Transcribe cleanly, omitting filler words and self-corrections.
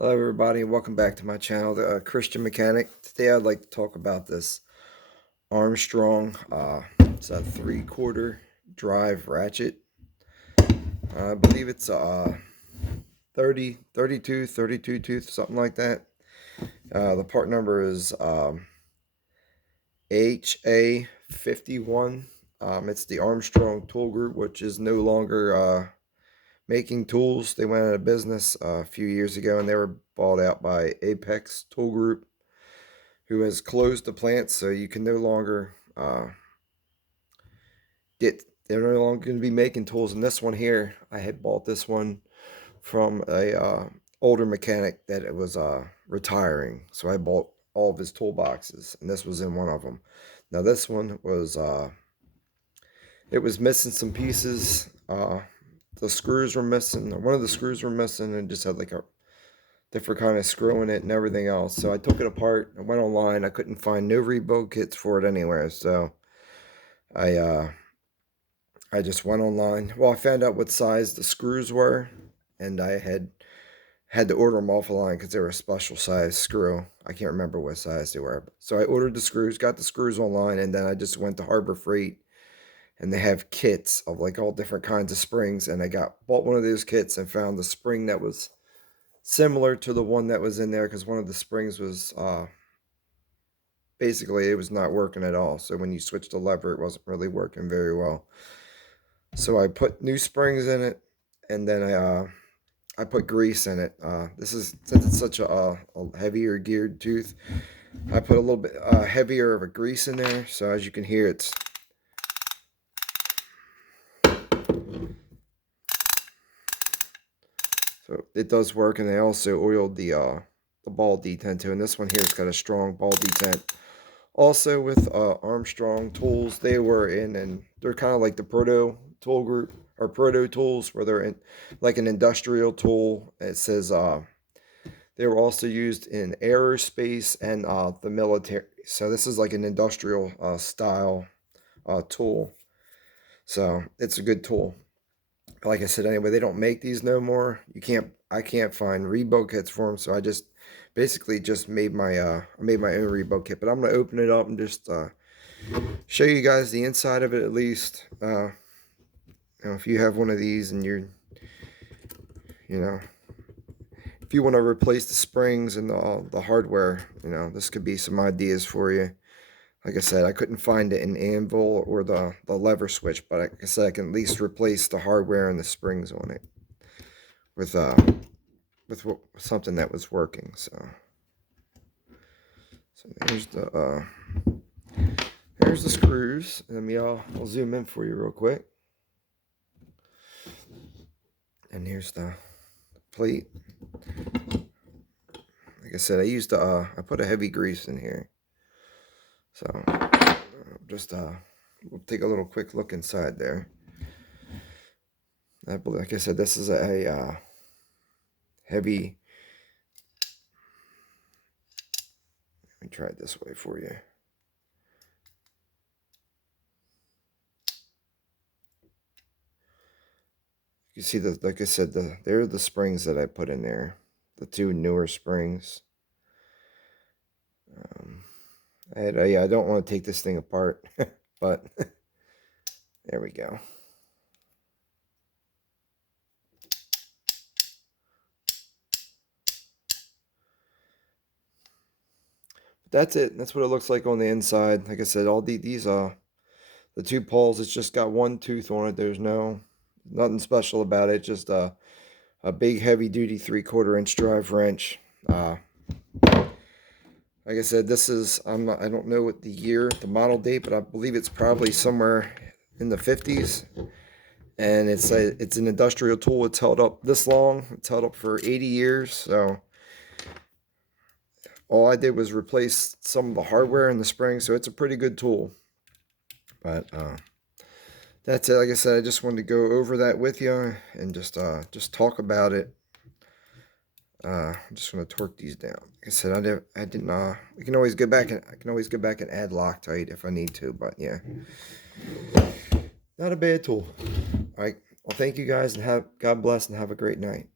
Hello everybody and welcome back to my channel, the Christian Mechanic. Today I'd like to talk about this Armstrong, it's a 3/4 drive ratchet. I believe it's a 32 tooth, something like that. The part number is HA51. It's the Armstrong tool group, which is no longer making tools. They went out of business a few years ago and they were bought out by Apex Tool Group, who has closed the plant, so you can no longer they're no longer going to be making tools. And this one here, I had bought this one from a older mechanic that it was retiring, so I bought all of his toolboxes, and this was in one of them. Now this one was it was missing some pieces. The screws were missing, or one of the screws were missing, and just had like a different kind of screw in it and everything else. So I took it apart. I went online. I couldn't find no rebuild kits for it anywhere. So I just went online. Well, I found out what size the screws were, and I had to order them off the line because they were a special size screw. I can't remember what size they were. So I ordered the screws, got the screws online, and then I just went to Harbor Freight, and they have kits of like all different kinds of springs. And I bought one of those kits and found the spring that was similar to the one that was in there, because one of the springs was basically it was not working at all. So when you switched the lever, it wasn't really working very well. So I put new springs in it, and then I put grease in it. This is, since it's such a heavier geared tooth, I put a little bit heavier of a grease in there. So as you can hear, it's so it does work. And they also oiled the ball detent too. And this one here has got a strong ball detent. Also with Armstrong tools, they were in, and they're kind of like the Proto tool group, or Proto tools, where they're in like an industrial tool. It says they were also used in aerospace and the military. So this is like an industrial style tool. So it's a good tool. Like I said, anyway, they don't make these no more. I can't find rebuild kits for them, so I just basically just made my own rebuild kit. But I'm gonna open it up and just show you guys the inside of it at least. If you have one of these and you're, if you want to replace the springs and the hardware, this could be some ideas for you. Like I said, I couldn't find it in anvil or the lever switch, but like I said, I can at least replace the hardware and the springs on it with something that was working. So there's the screws. Let me I'll zoom in for you real quick. And here's the plate. Like I said, I put a heavy grease in here. So just we'll take a little quick look inside there. Like I said, this is a heavy. Let me try it this way for you. You see the, like I said, there are the springs that I put in there, the two newer springs. I don't want to take this thing apart, but there we go. That's it. That's what it looks like on the inside. Like I said, all these the two pawls, it's just got one tooth on it. There's nothing special about it. Just a big heavy duty 3/4 inch drive wrench. Like I said, this is, I don't know what the model date, but I believe it's probably somewhere in the 50s. And it's an industrial tool. It's held up this long. It's held up for 80 years. So all I did was replace some of the hardware in the spring. So it's a pretty good tool. But that's it. Like I said, I just wanted to go over that with you and just talk about it. I'm just gonna torque these down. Like I said, I didn't. I can always go back and add Loctite if I need to. But yeah, not a bad tool. All right. Well, thank you guys, and God bless, and have a great night.